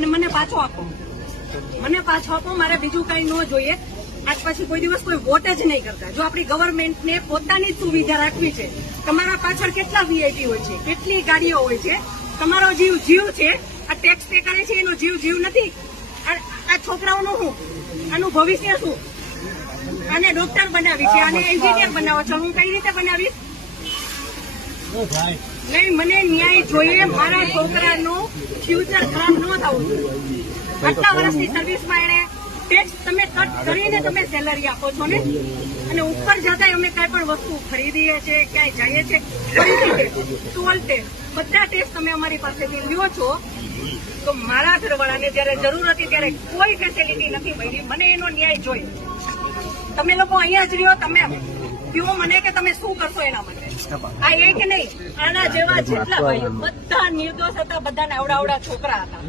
મને પાછો આપો, મારે બીજું કઈ ન જોઈએ. આજ પછી કોઈ દિવસ કોઈ વોટ જ નહીં કરતા. જો આપણી ગવર્મેન્ટને પોતાની જ સુવિધા રાખવી છે, તમારા પાછળ કેટલા વીઆઈપી હોય છે, કેટલી ગાડીઓ હોય છે, તમારો જીવ છે. આ ટેક્સ પે કરે છે એનો જીવ નથી. આ છોકરાઓનું શું, આનું ભવિષ્ય શું? આને ડોક્ટર બનાવી છે, આને એન્જિનિયર બનાવો છો, હું કઈ રીતે બનાવીશ? નહીં, મને ન્યાય જોઈએ. મારા છોકરાનું ફ્યુચર ખરાબ ન થવું જોઈએ. આટલા વર્ષની સર્વિસમાં એને ટેક્સ તમે કટ કરીને તમે સેલરી આપો છો ને, અને ઉપર જતા અમે કઈ પણ વસ્તુ ખરીદીએ છીએ, ક્યાંય જઈએ છીએ, ટોલ ટેક્સ, બધા ટેક્સ તમે અમારી પાસેથી લ્યો છો. તો મારા ઘરવાળાને જયારે જરૂર હતી ત્યારે કોઈ ફેસિલિટી નથી મળી. મને એનો ન્યાય જોઈએ. તમે લોકો અહીંયા જ રહ્યો, તમે કહો મને કે તમે શું કરશો એના માટે. આ એક નહીં, આના જેવા જેટલા ભાઈ બધા નિર્દોષ હતા, બધાને આવડા છોકરા હતા.